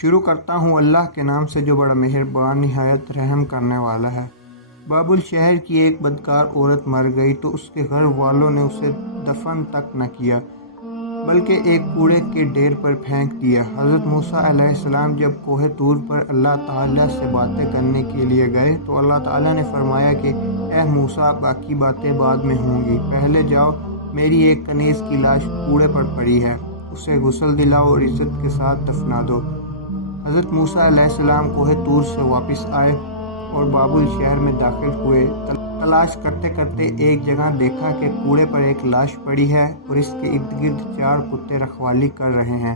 شروع کرتا ہوں اللہ کے نام سے جو بڑا مہربان نہایت رحم کرنے والا ہے۔ بابل شہر کی ایک بدکار عورت مر گئی تو اس کے گھر والوں نے اسے دفن تک نہ کیا بلکہ ایک کوڑے کے ڈھیر پر پھینک دیا۔ حضرت موسیٰ علیہ السلام جب کوہ طور پر اللہ تعالیٰ سے باتیں کرنے کے لیے گئے تو اللہ تعالیٰ نے فرمایا کہ اے موسیٰ باقی باتیں بعد میں ہوں گی، پہلے جاؤ میری ایک کنیز کی لاش کوڑے پر پڑی ہے، اسے غسل دلاؤ اور عزت کے ساتھ دفنا دو۔ حضرت موسیٰ علیہ السلام کوہ طور سے واپس آئے اور بابل شہر میں داخل ہوئے۔ تلاش کرتے کرتے ایک جگہ دیکھا کہ کوڑے پر ایک لاش پڑی ہے اور اس کے ارد گرد 4 کتے رکھوالی کر رہے ہیں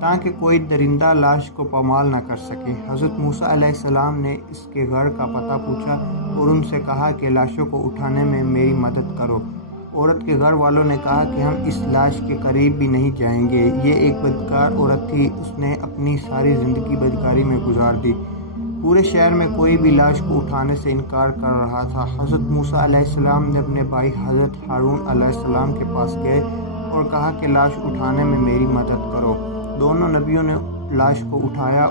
تاکہ کوئی درندہ لاش کو پامال نہ کر سکے۔ حضرت موسیٰ علیہ السلام نے اس کے گھر کا پتہ پوچھا اور ان سے کہا کہ لاشوں کو اٹھانے میں میری مدد کرو۔ عورت کے گھر والوں نے کہا کہ ہم اس لاش کے قریب بھی نہیں جائیں گے، یہ ایک بدکار عورت تھی، اس نے اپنی ساری زندگی بدکاری میں گزار دی۔ پورے شہر میں کوئی بھی لاش کو اٹھانے سے انکار کر رہا تھا۔ حضرت موسیٰ علیہ السلام نے اپنے بھائی حضرت ہارون علیہ السلام کے پاس گئے اور کہا کہ لاش اٹھانے میں میری مدد کرو۔ دونوں نبیوں نے لاش کو اٹھایا۔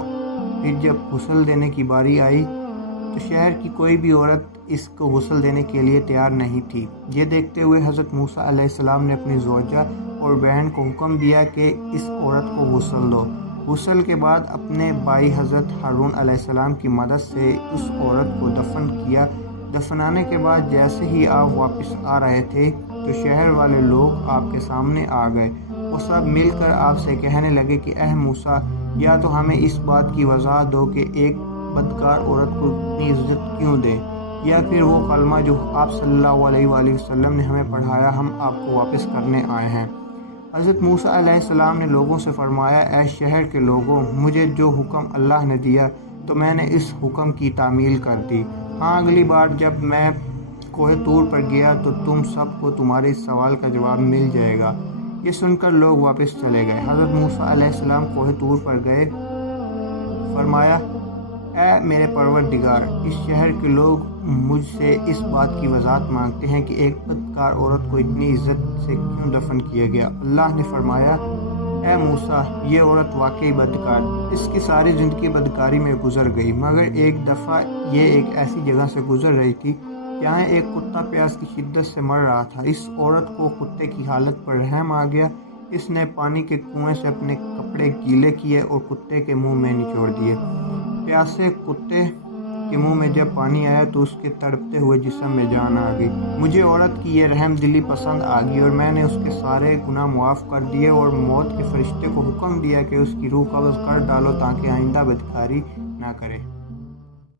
پھر جب غسل دینے کی باری آئی تو شہر کی کوئی بھی عورت اس کو غسل دینے کے لیے تیار نہیں تھی۔ یہ دیکھتے ہوئے حضرت موسیٰ علیہ السلام نے اپنی زوجہ اور بہن کو حکم دیا کہ اس عورت کو غسل دو۔ غسل کے بعد اپنے بھائی حضرت ہارون علیہ السلام کی مدد سے اس عورت کو دفن کیا۔ دفنانے کے بعد جیسے ہی آپ واپس آ رہے تھے تو شہر والے لوگ آپ کے سامنے آ گئے۔ وہ سب مل کر آپ سے کہنے لگے کہ اے موسیٰ، یا تو ہمیں اس بات کی وضاحت دو کہ ایک بدکار عورت کو اتنی عزت کیوں دے، یا پھر وہ کلمہ جو آپ صلی اللہ علیہ وآلہ وسلم نے ہمیں پڑھایا ہم آپ کو واپس کرنے آئے ہیں۔ حضرت موسیٰ علیہ السلام نے لوگوں سے فرمایا، اے شہر کے لوگوں، مجھے جو حکم اللہ نے دیا تو میں نے اس حکم کی تعمیل کر دی۔ ہاں، اگلی بار جب میں کوہ طور پر گیا تو تم سب کو تمہارے اس سوال کا جواب مل جائے گا۔ یہ سن کر لوگ واپس چلے گئے۔ حضرت موسیٰ علیہ السلام کوہ طور پر گئے، فرمایا، اے میرے پروردگار، اس شہر کے لوگ مجھ سے اس بات کی وضاحت مانگتے ہیں کہ ایک بدکار عورت کو اتنی عزت سے کیوں دفن کیا گیا۔ اللہ نے فرمایا، اے موسیٰ، یہ عورت واقعی بدکار، اس کی ساری زندگی بدکاری میں گزر گئی، مگر ایک دفعہ یہ ایک ایسی جگہ سے گزر رہی تھی جہاں ایک کتا پیاس کی شدت سے مر رہا تھا۔ اس عورت کو کتے کی حالت پر رحم آ گیا، اس نے پانی کے کنویں سے اپنے کپڑے گیلے کیے اور کتے کے منہ میں نچوڑ دیے۔ پیاسے کتے کے منہ میں جب پانی آیا تو اس کے تڑپتے ہوئے جسم میں جان آ گئی۔ مجھے عورت کی یہ رحم دلی پسند آ گئی اور میں نے اس کے سارے گناہ معاف کر دیے اور موت کے فرشتے کو حکم دیا کہ اس کی روح قبض کر ڈالو تاکہ آئندہ بدکاری نہ کرے۔